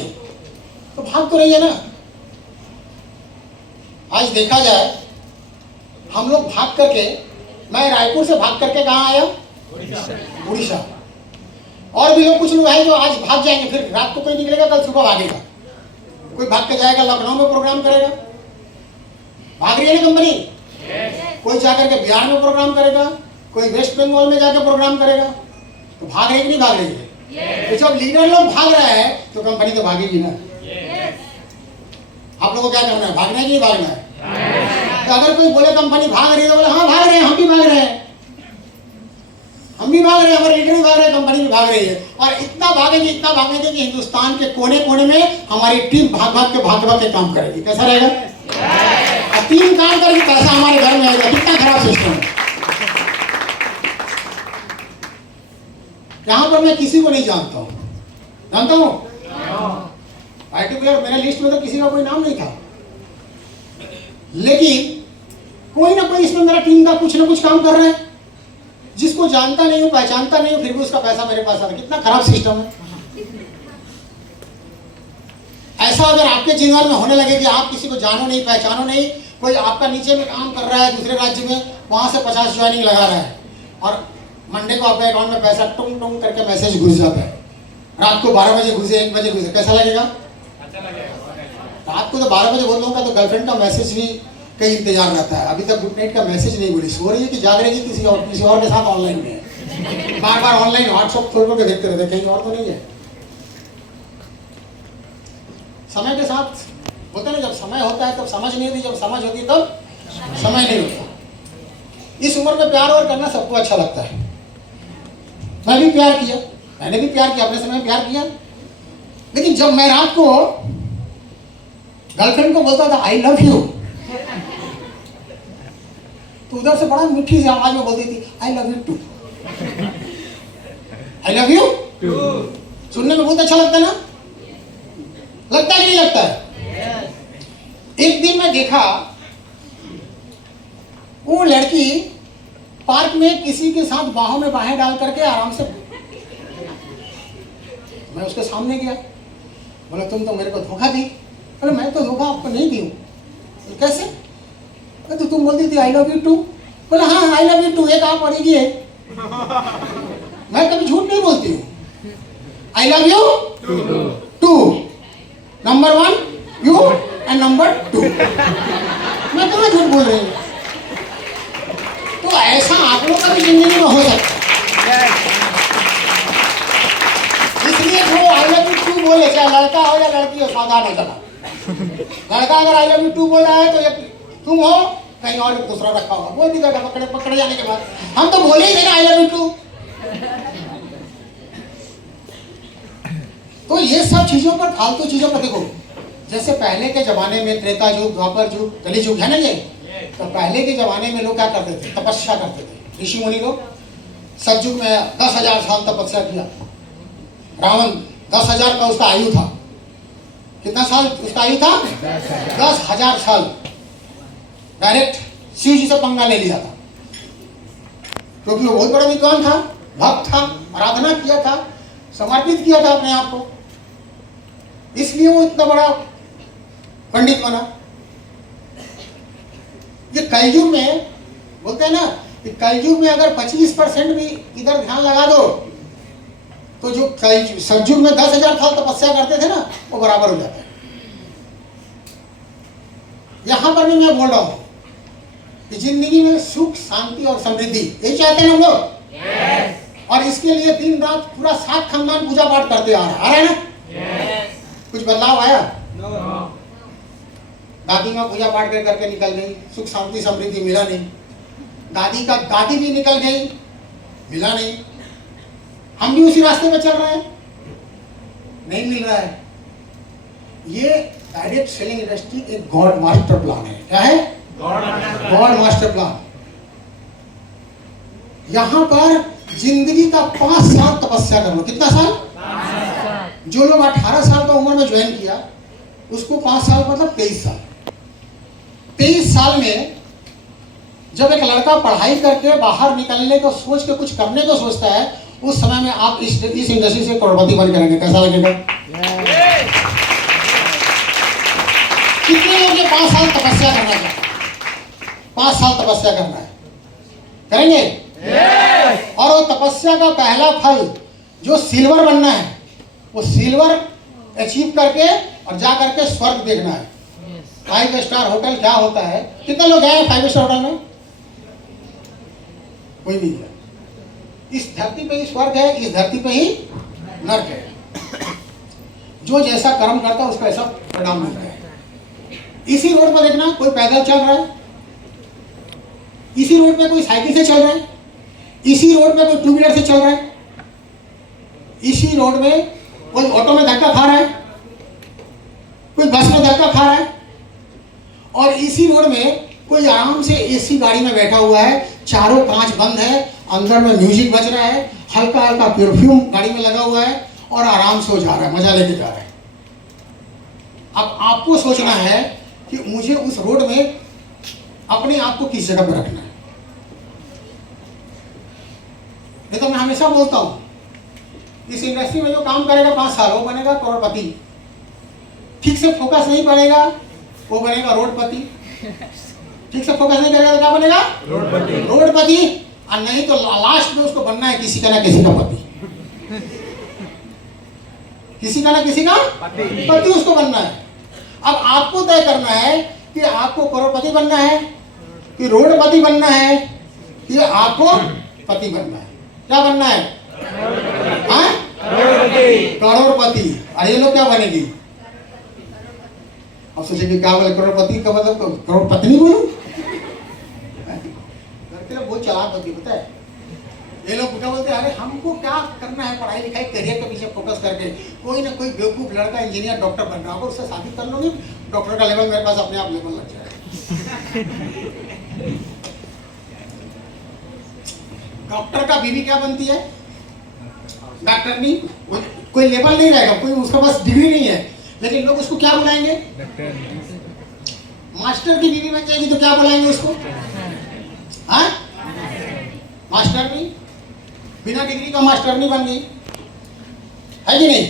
तो भाग तो रही है ना। आज देखा जाए, हम लोग भाग करके, मैं रायपुर से भाग करके कहां आया, उड़ीसा। और भी लोग, कुछ लोग हैं जो आज भाग जाएंगे, फिर रात को कोई निकलेगा, कल सुबह भागेगा। कोई भाग के जाएगा लखनऊ में प्रोग्राम करेगा, भाग रही है ना कंपनी। कोई जाकर के बिहार में प्रोग्राम करेगा, कोई वेस्ट बंगाल में जाकर प्रोग्राम करेगा, तो भाग रही कि नहीं भाग रही है। तो जब लीडर लोग भाग रहे हैं तो कंपनी तो भागेगी ना। आप लोगों को क्या करना है, भागना है कि नहीं भागना है। तो अगर कोई बोले कंपनी भाग रही है, तो बोले हाँ भाग रहे हैं, हम भी भाग रहे हैं, हम भी भाग रहे हैं, हमारे लीडर भी भाग रहे हैं, कंपनी भी भाग रही है। और इतना भागेंगे कि हिंदुस्तान के कोने कोने में हमारी टीम भाग भाग के काम करेगी। कैसा रहेगा? और टीम काम करेगी, पैसा हमारे घर में आएगा। कितना खराब सिस्टम है। यहाँ पर मैं किसी को नहीं जानता हूँ, जानता हूँ IT प्लेयर, मेरे लिस्ट में तो किसी का कोई नाम नहीं था, लेकिन कोई ना कोई इसमें मेरा टीम का कुछ ना कुछ काम कर रहा है। जिसको जानता नहीं हूं, पहचानता नहीं हूं, फिर भी उसका पैसा मेरे पास आ रहा है। कितना खराब सिस्टम है। ऐसा अगर आपके जीवन में होने लगे कि आप किसी को जानो नहीं, पहचानो नहीं, कोई आपका नीचे में काम कर रहा है दूसरे राज्य में, वहां से 50 ज्वाइनिंग लगा रहा है, और मंडे को आपके अकाउंट में पैसा टुंग टुंग करके मैसेज घुस जाता है, रात को 12 बजे घुसे, 1 बजे घुसे, कैसा लगेगा? रात को तो 12 बजे बोल दूंगा तो गर्लफ्रेंड का मैसेज भी कहीं इंतजार रहता है। अभी तक गुड नाइट का मैसेज नहीं बोली, सो रही है कि जाग रही है, किसी और के साथ ऑनलाइन में है, बार बार ऑनलाइन व्हाट्सएप खोल के देखते रहते, कहीं और तो नहीं है। समय के साथ होता है ना, जब समय होता है तब समझ नहीं होती, जब समझ होती है तब समय नहीं होता। इस उम्र में प्यार और करना सबको अच्छा लगता है। मैं भी प्यार किया, मैंने भी प्यार किया, अपने समय में प्यार किया। लेकिन जब मैं रात को गर्लफ्रेंड को बोलता था आई लव यू, तो उधर से बड़ा मीठी सी आवाज में बोलती थी I love you too, I love you too. सुनने में बहुत अच्छा लगता है ना, लगता है कि नहीं लगता है? एक दिन मैं देखा वो लड़की पार्क में किसी के साथ बाहों में बाहें डाल करके आराम से, मैं उसके सामने गया, बोला तुम तो मेरे को धोखा दी। बोले मैं तो धोखा आपको नहीं दी हूँ। कैसे? तो तुम बोलती थी आई लव यू टू। बोला हाँ आई लव यू टू, एक आप और एक ये। मैं कभी झूठ नहीं बोलती हूँ। I love you too, number 1 you and number 2। मैं कहाँ झूठ बोल रही हूँ? तो ऐसा आप लोग का भी जिंदगी में हो सकता है। इसलिए जो आई लव यू टू बोले, चाहे लड़का हो या लड़की हो, सावधान हो जाना। लड़का अगर आई लव यू टू बोल रहा है तो ये तुम हो, कहीं और दूसरा रखा होगा, बोल भी देगा पकड़े जाने के बाद। हम तो बोले ही थे ना आई लव यू टू। तो ये सब चीजों पर, फालतू चीजों पर देखो, जैसे पहले के जमाने में त्रेता युग, द्वापर युग, कली युग है ना ये, तो पहले के जमाने में लोग क्या करते थे? तपस्या करते थे। ऋषि मुनि लोग सतयुग में 10,000 साल तपस्या किया। रावण 10,000 का उसका आयु था। कितना साल उसका आयु था? 10,000 साल। डायरेक्ट शिव जी से पंगा ले लिया था, क्योंकि वो बहुत बड़ा विद्वान था, भक्त था, आराधना किया था, समर्पित किया था अपने आप को, इसलिए वो इतना बड़ा पंडित बना। ये कलयुग में बोलते हैं ना कि कलयुग में अगर 25% भी इधर ध्यान लगा दो तो जो सतयुग में 10,000 साल तपस्या करते थे ना, वो बराबर हो जाता है। यहां पर भी मैं बोल रहा हूं कि जिंदगी में सुख, शांति और समृद्धि यही चाहते हैं हम लोग। और इसके लिए दिन रात पूरा 7 खानदान पूजा पाठ करते आ रहा है ना। कुछ बदलाव आया? दादी माँ पूजा पाठ करके निकल गई, सुख शांति समृद्धि मिला नहीं। दादी का दादी भी निकल गई, मिला नहीं। हम भी उसी रास्ते पे चल रहे हैं, नहीं मिल रहा है। ये डायरेक्ट सेलिंग इंडस्ट्री एक गॉड मास्टर प्लान है। क्या है? God master plan. यहां पर जिंदगी का 5 साल तपस्या कर लो। कितना साल? 5 साल। जो लोग 18 साल का उम्र में ज्वाइन किया, उसको 5 साल मतलब 23 साल। 23 साल में जब एक लड़का पढ़ाई करके बाहर निकलने को सोच के कुछ करने को सोचता है, उस समय में आप इस इंडस्ट्री से करोड़पति बन करेंगे। कैसा लगेगा? कितने लोग ये 5 साल तपस्या करना चाहते? 5 साल तपस्या करना है, करेंगे? और वो तपस्या का पहला फल जो सिल्वर बनना है, वो सिल्वर अचीव करके और जा करके स्वर्ग देखना है। 5 स्टार होटल क्या होता है? कितने लोग गए 5 स्टार होटल में? कोई नहीं है। इस धरती पे ही स्वर्ग है, इस धरती पे ही नरक है। जो जैसा कर्म करता है उसका ऐसा परिणाम मिलता है। इसी रोड पर देखना, कोई पैदल चल रहा है, इसी रोड पे कोई साइकिल से चल रहा है, इसी रोड पे कोई 2 व्हीलर से चल रहा है, इसी रोड में कोई ऑटो में धक्का खा रहा है, कोई बस में धक्का खा रहा है, और इसी रोड में कोई आराम से एसी गाड़ी में बैठा हुआ है, चारों कांच बंद है, अंदर में म्यूजिक बज रहा है, हल्का हल्का परफ्यूम गाड़ी में लगा हुआ है और आराम से हो जा रहा है, मजा लेके जा रहा है। अब आपको सोचना है कि मुझे उस रोड में अपने आप को किस जगह पर रखना है। नहीं तो मैं हमेशा बोलता हूं, इस इंडस्ट्री में जो काम करेगा 5 साल, वो बनेगा करोड़पति। ठीक से फोकस नहीं पड़ेगा, वो बनेगा रोडपति। ठीक से फोकस नहीं करेगा तो क्या बनेगा? रोडपति। और नहीं तो लास्ट में उसको बनना है किसी का ना किसी का पति, किसी का ना किसी का पति उसको बनना है। अब आपको तय करना है कि आपको करोड़पति बनना है कि रोडपति बनना है कि आपको पति बनना है। क्या बनना है? करोड़पति। और ये लोग क्या बनेगी? अब सोचेंगे क्या बोले करोड़पति का मतलब करोड़पत्नी बोलूं? चालाक होती है, पता है। ये लोग क्या बोलते हैं, अरे हमको क्या करना है पढ़ाई लिखाई करियर के पीछे फोकस करके, कोई ना कोई बेवकूफ लड़का इंजीनियर डॉक्टर बन रहा होगा, उससे शादी कर लूंगी, डॉक्टर का लेवल मेरे पास अपने आप लेवल लग जाएगा। डॉक्टर का बीवी क्या बनती है, डॉक्टर नहीं, कोई लेवल नहीं रहेगा, कोई उसके पास डिग्री नहीं है, लेकिन लोग उसको क्या बुलाएंगे, मास्टर की बीवी बन जाएगी तो क्या बुलाएंगे उसको, हाँ मास्टर नहीं, बिना डिग्री का मास्टर नहीं बन गई, है कि नहीं?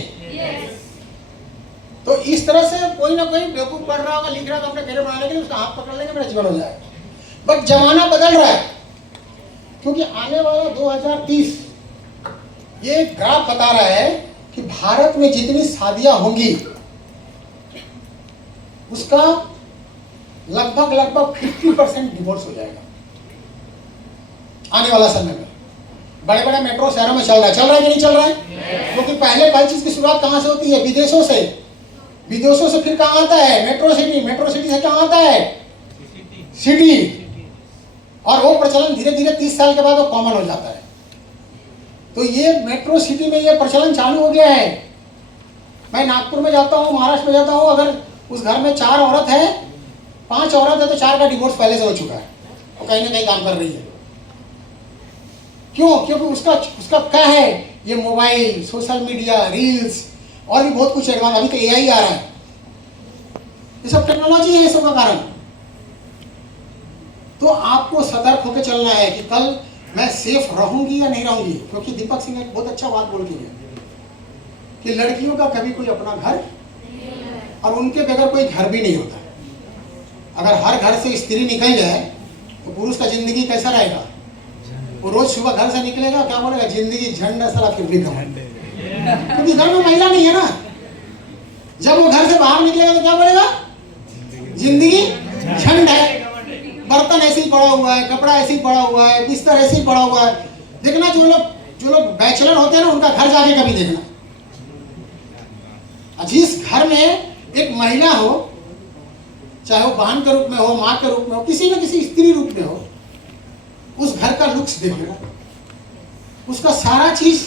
तो इस तरह से कोई ना कोई बेवकूफ पढ़ रहा होगा, लिख रहा होगा अपने करियर बनाने के लिए, उसका हाथ पकड़ लेंगे, मेरा जीवन हो जाएगा। बट जमाना बदल रहा है, क्योंकि आने वाला 2030 ये ग्राफ बता रहा है कि भारत में जितनी शादियां होंगी उसका लगभग 50% डिवोर्स हो जाएगा आने वाला समय में। बड़े बड़े मेट्रो शहरों में चल रहा है कि नहीं चल रहा है? क्योंकि पहले हर चीज की शुरुआत कहां से होती है, विदेशों से, विदेशों से फिर कहां आता है, मेट्रो सिटी, मेट्रो सिटी से कहां आता है, सिटी, और वो प्रचलन धीरे धीरे 30 साल के बाद वो कॉमन हो जाता है। तो ये मेट्रो सिटी में ये प्रचलन चालू हो गया है। मैं नागपुर में जाता हूँ, महाराष्ट्र में जाता हूँ, अगर उस घर में 4 औरत है, 5 औरत है, तो 4 का डिवोर्स पहले से हो चुका है, वो कहीं ना कहीं काम कर रही है। क्यों? क्योंकि उसका क्या है, ये मोबाइल, सोशल मीडिया, रील्स और भी बहुत कुछ एडवांस, अभी तो एआई आ रहा है, ये सब टेक्नोलॉजी है, ये सब का कारण। तो आपको सतर्क होकर चलना है कि कल मैं सेफ रहूंगी या नहीं रहूंगी, क्योंकि दीपक सिंह ने एक बहुत अच्छा बात बोल की है कि लड़कियों का कभी कोई अपना घर और उनके बगैर कोई घर भी नहीं होता। अगर हर घर से स्त्री निकल जाए तो पुरुष का जिंदगी कैसा रहेगा? वो रोज सुबह घर से निकलेगा, क्या बोलेगा, जिंदगी झंड है साला, फिर भी घमंड, क्योंकि घर में महिला नहीं है ना। जब वो घर से बाहर निकलेगा तो क्या बोलेगा, जिंदगी झंड है, बर्तन ऐसे ही पड़ा हुआ है, कपड़ा ऐसे ही पड़ा हुआ है, बिस्तर ऐसे ही पड़ा हुआ है। देखना जो लोग बैचलर होते हैं ना, उनका घर जाके कभी देखना, जिस घर में एक महिला हो, चाहे वो बहन के रूप में हो, माँ के रूप में हो, किसी न किसी स्त्री रूप में हो, उस घर का लुक्स देख लेना, उसका सारा चीज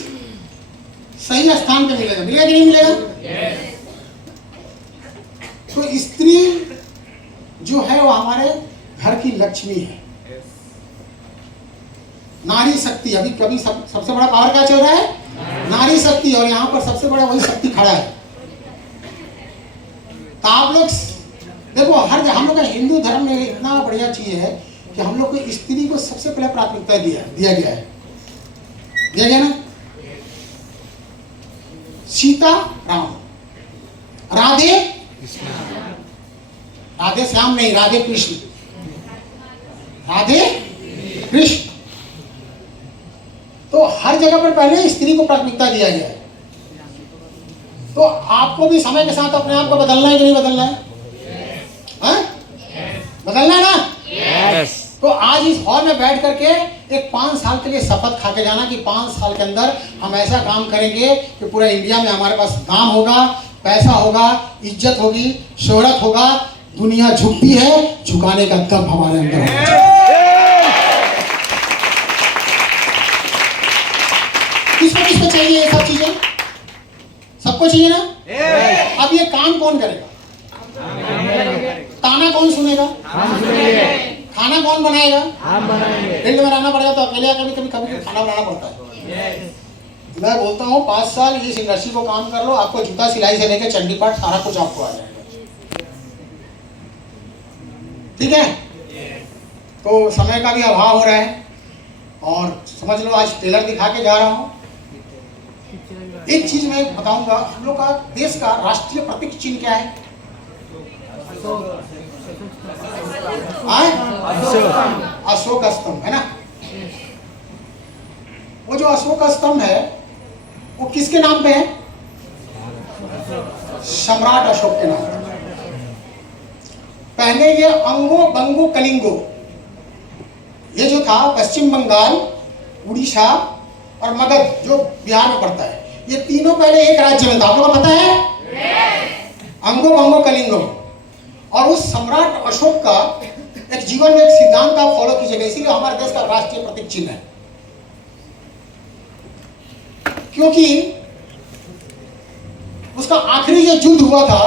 सही स्थान पे मिलेगा, मिलेगा कि नहीं मिलेगा? तो स्त्री जो है वो हमारे घर की लक्ष्मी है, नारी शक्ति। अभी कभी सबसे बड़ा पावर क्या चल रहा है, नारी शक्ति, और यहाँ पर सबसे बड़ा वही शक्ति खड़ा है। तो आप लोग देखो, हम लोग का हिंदू धर्म में इतना बढ़िया चीज है कि हम लोग को स्त्री को सबसे पहले प्राथमिकता दिया गया ना। सीता राम, राधे श्याम नहीं, राधे कृष्ण, राधे कृष्ण। तो हर जगह पर पहले स्त्री को प्राथमिकता दिया गया है। तो आपको भी समय के साथ अपने आप को बदलना है कि नहीं बदलना है? बदलना है ना? yes. तो आज इस हॉल में बैठ करके एक 5 साल के लिए शपथ खा के जाना कि 5 साल के अंदर हम ऐसा काम करेंगे कि पूरे इंडिया में हमारे पास नाम होगा, पैसा होगा, इज्जत होगी, शोहरत होगा, दुनिया झुकती है, झुकाने का दम हमारे अंदर होगा। किसको चाहिए ये सब चीजें? सबको चाहिए ना? अब ये काम कौन करेगा? ताना कौन सुनेगा? खाना कौन बनाएगा? फील्ड में रहना पड़ेगा तो अकेले कभी खाना बनाना पड़ता है। मैं बोलता हूँ 5 साल इस इंडस्ट्री को काम कर लो, आपको जूता सिलाई से लेकर चंडी पाठ सारा कुछ आपको आ जाएगा। ठीक है? तो समय का भी अभाव हो रहा है, और समझ लो आज टेलर दिखा के जा रहा हूँ। एक चीज मैं बताऊंगा, हम लोग का देश का राष्ट्रीय प्रतीक चिन्ह क्या है? अशोक स्तंभ है ना। वो जो अशोक स्तंभ है वो किसके नाम पे है? सम्राट अशोक के नाम पे। पहले ये अंगो बंगो कलिंगो, ये जो था पश्चिम बंगाल, उड़ीसा और मगध जो बिहार में पड़ता है, ये तीनों पहले एक राज्य में था। आप लोगों को पता है? अंगो बंगो कलिंगो। और उस सम्राट अशोक का एक जीवन में एक सिद्धांत आप फॉलो कीजिएगा, इसीलिए हमारे देश का राष्ट्रीय प्रतीक चिन्ह है। क्योंकि उसका आखिरी जो युद्ध हुआ था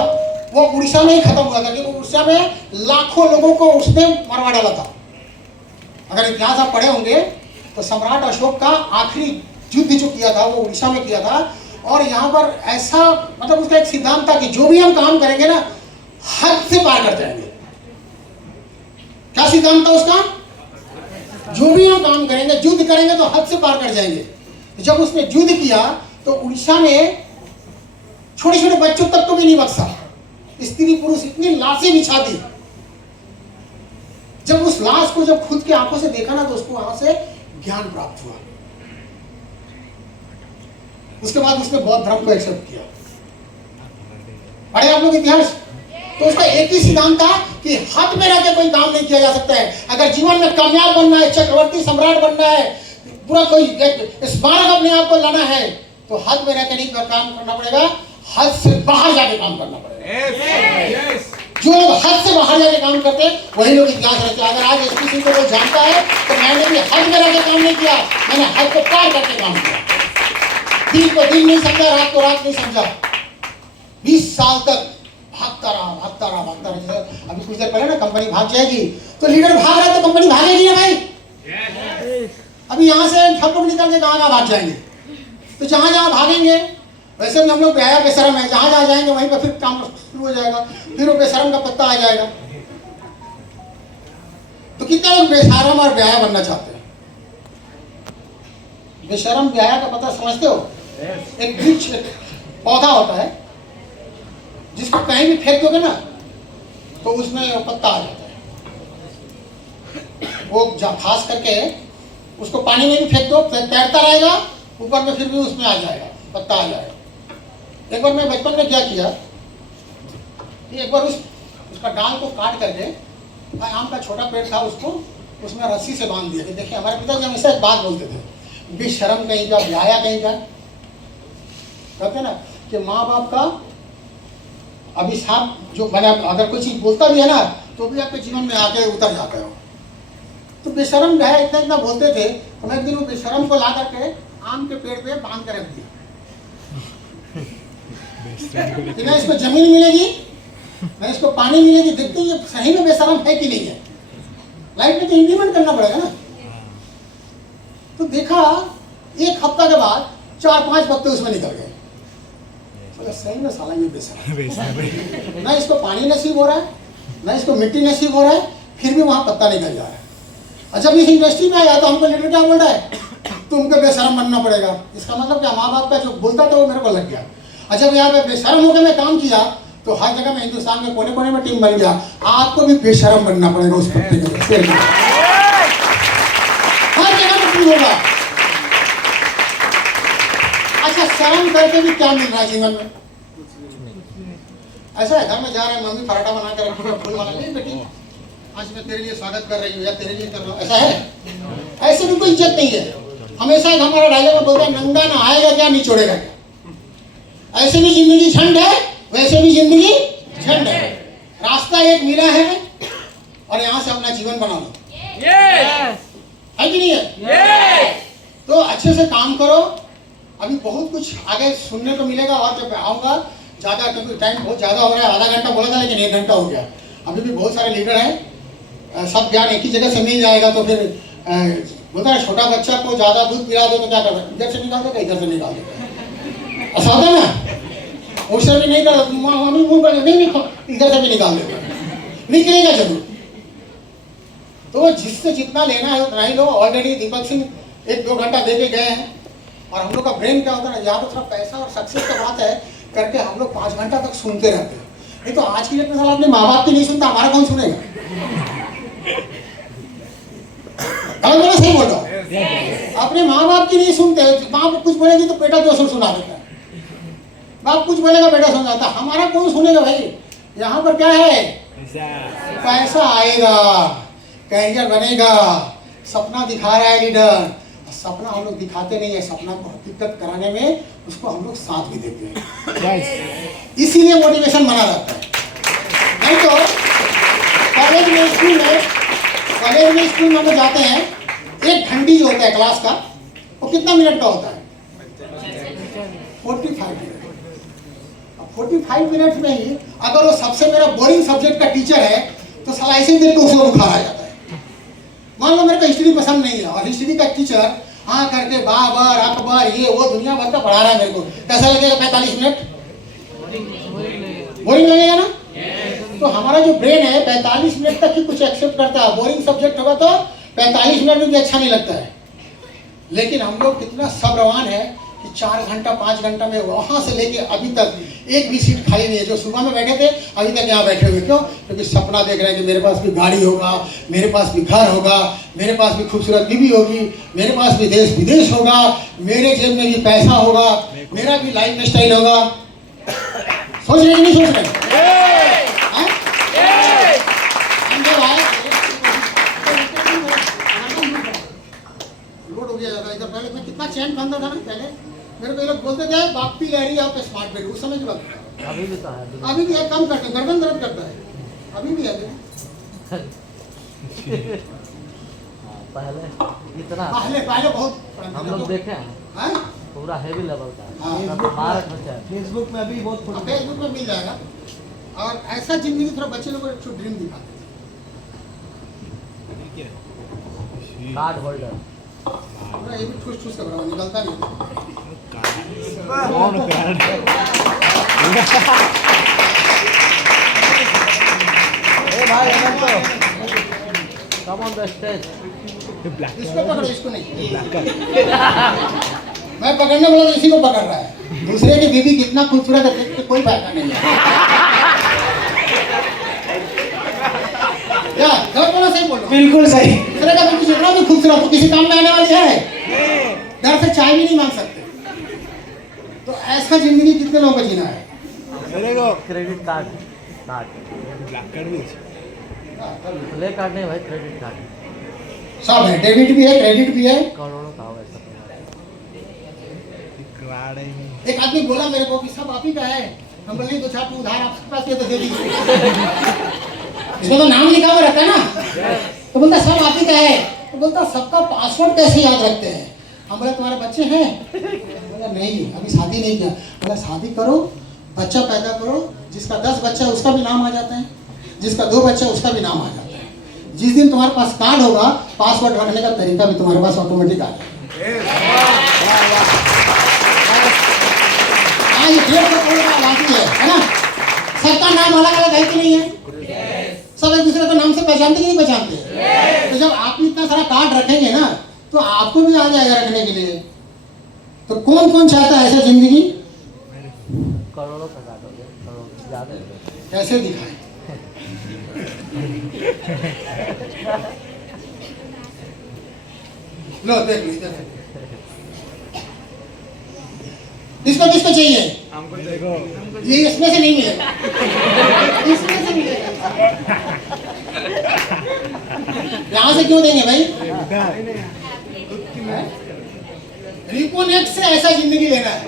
वो उड़ीसा में ही खत्म हुआ था, क्योंकि उड़ीसा में लाखों लोगों को उसने मरवा डाला था। अगर इतिहास आप पढ़े होंगे तो सम्राट अशोक का आखिरी युद्ध जो किया था वो उड़ीसा में किया था। और यहाँ पर ऐसा मतलब उसका एक सिद्धांत था कि जो भी हम काम करेंगे ना हद से पार कर जाएंगे। क्या सिद्धांत था उसका? जो भी हम काम करेंगे, युद्ध करेंगे तो हद से पार कर जाएंगे। जब उसने युद्ध किया तो उड़ीसा में छोटे छोटे बच्चों तक को भी नहीं बख्शा, स्त्री पुरुष इतनी लाशें बिछा दी। जब उस लाश को जब खुद की आंखों से देखा ना तो उसको वहां से ज्ञान प्राप्त हुआ। उसके बाद उसने बौद्ध धर्म को एक्सेप्ट किया। पढ़े आप लोग इतिहास? तो उसका एक ही सिद्धांत था कि हद में रहकर कोई काम नहीं किया जा सकता है। अगर जीवन में कामयाब बनना है, चक्रवर्ती सम्राट बनना है, पूरा कोई स्मारक अपने आप को लाना है, तो हद में रहकर नहीं काम करना पड़ेगा, हद से बाहर जाके काम करना पड़ेगा। जो लोग हद से बाहर जाके काम करते हैं वही लोग इतिहास रचते हैं। अगर आज एसपी सिंह को कोई जानता है तो मैंने भी हद में रहकर काम नहीं किया, मैंने हद को पार करके काम किया। दिन को दिन नहीं समझा, रात को रात नहीं समझा। 20 साल तक भागता रहा। जैसे अभी कुछ देर पहले ना कंपनी भाग जाएगी तो लीडर भाग रहा है तो कंपनी भागेगी ना भाई। अभी यहाँ से हम लोग निकल के कहाँ भाग जाएंगे? तो जहाँ जहाँ भागेंगे वैसे भी हम लोग बेहया बेशरम है, जहाँ जहाँ जाएंगे वहीं पर फिर काम शुरू हो जाएगा, फिर वो बेशरम का पत्ता आ जाएगा। तो कितने लोग बेशरम और बेहया बनना चाहते हैं? बेशरम बेहया का पता समझते हो? एक वृक्ष पौधा होता है जिसको कहीं भी फेंक दोगे ना तो उसमें वो पत्ता आ जाता है। वो खास करके उसको पानी में भी फेंक दो, तैरता रहेगा, ऊपर में फिर भी उसमें आ जाएगा, पत्ता आ जाएगा। एक बार मैं बचपन में क्या किया, एक बार उसका डाल को काट करके, आम का छोटा पेड़ था, उसको उसमें रस्सी से बांध दिया। देखिए हमारे पिताजी हमेशा एक बात बोलते थे, बेशरम कहीं का, ब्याया कहीं का। कहते ना कि माँ बाप का अभिशाप जो मैंने, अगर कोई चीज बोलता भी है ना तो भी आपके जीवन में आके उतर जाता है। तो बेशरम ब्याया इतना बोलते थे तो मैं एक दिन वो बेशरम को ला करके आम के पेड़ पे बांध कर रख दिया। ना इसको जमीन मिलेगी ना इसको पानी मिलेगी, देखते ये सही में बेशरम है कि नहीं है। लाइफ में तो इंप्लीमेंट करना पड़ेगा ना। तो देखा एक हफ्ता के बाद 4-5 पत्ते उसमें निकल गए। सही में साला ये बेशरम ना इसको पानी नसीब हो रहा है ना इसको मिट्टी नसीब हो रहा है, फिर भी वहां पत्ता निकल जा रहा है। और जब इस इंडस्ट्री में आया तो हमको लीडर क्या बोल रहा है, तुमको बेशरम बनना पड़ेगा। इसका मतलब क्या, माँ बाप का जो बोलता था वो मेरे को लग गया। और जब यहाँ पे बेशरम होकर मैं काम किया तो हर जगह में हिंदुस्तान में कोने कोने में टीम बन गया। आपको भी बेशरम बनना पड़ेगा उस पत्ते के, हर जगह में टीम होगा। अच्छा, शर्म करके भी क्या मिल रहा है जीवन में? ऐसा है घर में जा रहे हैं, मम्मी पराठा बना कर रखी है, फूल वाला, नहीं बेटी आज मैं तेरे लिए स्वागत कर रही हूँ या तेरे लिए कर रहा हूँ, ऐसा है? ऐसे भी कोई इज्जत नहीं है। हमेशा हमारा डायलॉग में बोलते हैं, नंगा नहाएगा क्या निचोड़ेगा क्या। ऐसे भी जिंदगी झंड है, वैसे भी जिंदगी झंड है। रास्ता एक मिला है और यहाँ से अपना जीवन बना लो, है कि नहीं है? तो अच्छे से काम करो। अभी बहुत कुछ आगे सुनने को मिलेगा और जब आऊँगा ज़्यादा, क्योंकि टाइम बहुत ज़्यादा हो रहा है। आधा घंटा बोला था लेकिन 1 घंटा हो गया। अभी भी बहुत सारे लीडर हैं, सब ज्ञान एक ही जगह से मिल जाएगा। तो फिर बोलता है छोटा बच्चा को ज़्यादा दूध पिला दो तो क्या कर, इधर से निकाल देगा इधर से निकाल देगा, ऐसा होता है ना। उससे भी नहीं कर, मम्मी मुँह पर नहीं इधर से भी निकाल देगा, निकलेगा जरूर। तो जिससे जितना लेना है उतना ही लो। ऑलरेडी दीपक सिंह 1-2 घंटा दे के गए हैं। और हम लोग का ब्रेन क्या होता है ना, यहाँ पर थोड़ा पैसा और सक्सेस का बात है करके हम लोग 5 घंटा तक सुनते रहते हैं। नहीं तो आज की डेट में साला अपने माँ बाप की नहीं सुनता, हमारा कौन सुनेगा? बोला सही बोल रहा हूँ। अपने माँ बाप की नहीं सुनते। माँ कुछ बोलेगी तो बेटा जो सुना देता है, बाप कुछ बोलेगा बेटा सुन जाता। हमारा कौन सुनेगा भाई? यहाँ पर क्या है, पैसा आएगा, कैरियर बनेगा, सपना दिखा रहा है लीडर। सपना हम लोग दिखाते नहीं है, सपना को हकीकत कराने में उसको हम लोग साथ भी देते हैं। इसीलिए मोटिवेशन बना रहता है। नहीं तो कॉलेज में, स्कूल में कॉलेज में स्कूल में हम लोग जाते हैं, एक घंटी जो होता है क्लास का वो कितना मिनट का होता है? 45 मिनट। 45 मिनट में ही अगर वो सबसे मेरा बोरिंग सब्जेक्ट का टीचर है तो साला ऐसे देख के उसे बुखार आ जाता है। मान लो मेरे को हिस्ट्री पसंद नहीं है और हिस्ट्री का टीचर हाँ करके बाबर अकबर ये वो दुनिया भर का पढ़ा रहा है मेरे को, कैसा लगेगा? 45 मिनट बोरिंग लगेगा ना? तो हमारा जो ब्रेन है 45 मिनट तक ही कुछ एक्सेप्ट करता है। बोरिंग सब्जेक्ट होगा तो 45 मिनट में भी अच्छा नहीं लगता है। लेकिन हम लोग कितना सब्रवान है कि 4 घंटा 5 घंटा में वहां से लेके अभी तक एक भी सीट खाली नहीं है। जो सुबह में बैठे थे अभी तक यहाँ बैठे हुए। क्यों? क्योंकि सपना देख रहे हैं कि मेरे पास भी गाड़ी होगा, मेरे पास भी घर होगा, मेरे पास भी खूबसूरत बीवी होगी, मेरे पास भी देश विदेश होगा, मेरे जेब में भी पैसा होगा, मेरा भी लाइफ स्टाइल होगा। सोच रहे कि नहीं सोच रहे? लोड हो गया इधर। पहले मैं कितना चैन बांधता था ना, पहले मेरे को लोग बोलते थे बापी लहरी आप स्मार्ट बेड, उस समय की बात है। अभी भी तो है, अभी भी है, कम करते हैं, गर्दन दर्द करता है अभी भी है। पहले इतना पहले बहुत हम लोग देखे हैं पूरा हेवी लेवल का। फेसबुक में अभी बहुत फेसबुक में मिल जाएगा। और ऐसा जिंदगी थोड़ा बच्चे लोगों को ड्रीम दिखाते हैं। कार्ड होल्डर ये भी ठूस ठूस कर रहा हूँ, निकलता नहीं। ए भाई कम ऑन द स्टेज। इसको पकड़ो, इसको नहीं। मैं पकड़ने वाला तो इसी को पकड़ रहा है। दूसरे की बीवी कितना खूबसूरत है देख के कोई फायदा नहीं है। क्या गलत बोला सही बोल रहा हूं? बिल्कुल सही। दूसरे का बीवी जितना भी खूबसूरत हो किसी काम में आने वाली है? डर से चाय भी नहीं मांग सकते। तो ऐसा जिंदगी कितने लोगों को जीना है? क्रेडिट कार्ड ब्लैक कार्ड भी प्ले कार्ड नहीं भाई, क्रेडिट कार्ड सब है, डेबिट भी है क्रेडिट भी है। करोड़ों का होगा ऐसा। एक आदमी बोला मेरे को कि सब आप ही का है। हम बोले तो छाप उधार आपके पास है तो दे दीजिए। इसमें तो नाम लिखा हुआ रहता है ना। तो बोलता सब आप ही का है। तो बोलता सबका पासवर्ड कैसे याद रखते हैं? हम बोले तुम्हारे बच्चे हैं? बोला नहीं अभी शादी नहीं किया। बोला शादी करो, बच्चा पैदा करो, जिसका 10 बच्चा है उसका भी नाम आ जाता है, जिसका 2 बच्चा है उसका भी नाम आ जाता है। जिस दिन तुम्हारे पास कार्ड होगा पासवर्ड रखने का तरीका भी तुम्हारे पास ऑटोमेटिक आ जाएगा। ये 1.5 करोड़ का आबादी है ना? सबका नाम अलग अलग है कि नहीं है? सब एक दूसरे का नाम से पहचानते कि नहीं पहचानते? तो जब आप इतना सारा कार्ड रखेंगे ना तो आपको भी आ जाएगा रखने के लिए। तो कौन कौन चाहता है ऐसा जिंदगी? करोड़ों का कार्ड हो गया, करोड़ ज्यादा। कैसे दिखाए? लो देख लो इधर। किसको किसको चाहिए? हमको देखो ये इसमें से नहीं मिलेगा, इसमें से मिलेगा। यहाँ से क्यों देंगे भाई? रिपोनेक्ट से ऐसा जिंदगी लेना है।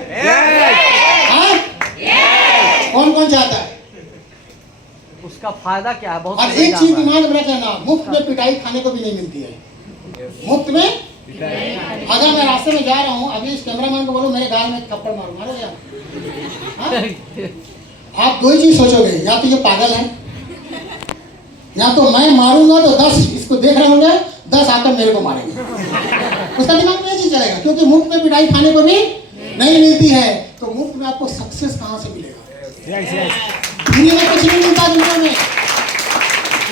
कौन कौन चाहता है? उसका फायदा क्या है? बहुत और एक चीज दिमाग में रखना, मुफ्त में पिटाई खाने को भी नहीं मिलती है। मुफ्त में अगर मैं रास्ते में जा रहा हूँ, अभी इस कैमरामैन को बोलो मेरे गाल में थप्पड़ मारो, मारोगे आप? 2 ही चीज सोचोगे, या तो ये पागल है, या तो मैं मारूंगा तो 10 इसको देख रहे होंगे, 10 आकर मेरे को मारेंगे। उसका दिमाग में ये चीज चलेगा, क्योंकि मुफ्त में पिटाई खाने को भी नहीं मिलती है। तो मुफ्त में आपको सक्सेस कहाँ से मिलेगा? दुनिया में कुछ नहीं मिलता दुनिया में।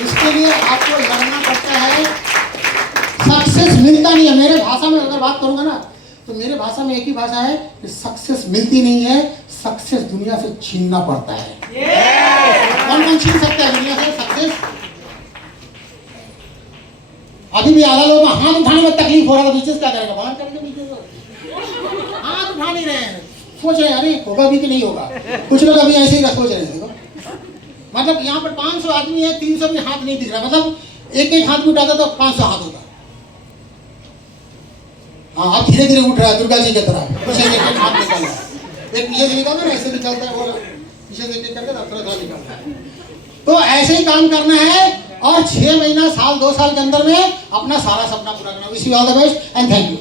इसके लिए आपको लड़ना पड़ता है। सक्सेस मिलता नहीं है। मेरे भाषा में अगर बात करूंगा ना तो मेरे भाषा में एक ही भाषा है कि सक्सेस मिलती नहीं है, सक्सेस दुनिया से छीनना पड़ता है। कौन कौन छीन सकता है दुनिया से सक्सेस? अभी भी आधा लोग हाथ उठाने में तकलीफ हो रहा था, बिजनेस क्या करेगा? बाहर करके बिजनेस हाथ उठा नहीं रहे हैं, सोच रहे हैं अरे होगा भी कि नहीं होगा। कुछ लोग अभी ऐसे ही सोच रहे हैं। मतलब यहाँ पर 500 आदमी है, 300 भी हाथ नहीं दिख रहा। मतलब एक एक हाथ भी उठाता तो 500 हाथ होता। हाँ आप धीरे धीरे उठ रहा है दुर्गा जी की तरह, कुछ एक हाथ निकल रहा है। एक पीछे से निकलता है, ऐसे निकलता है, वो पीछे से करके थोड़ा थोड़ा निकलता है। तो ऐसे ही काम करना है और 6 महीना, साल, 2 साल के अंदर में अपना सारा सपना पूरा करना। Wish you all the best and thank you.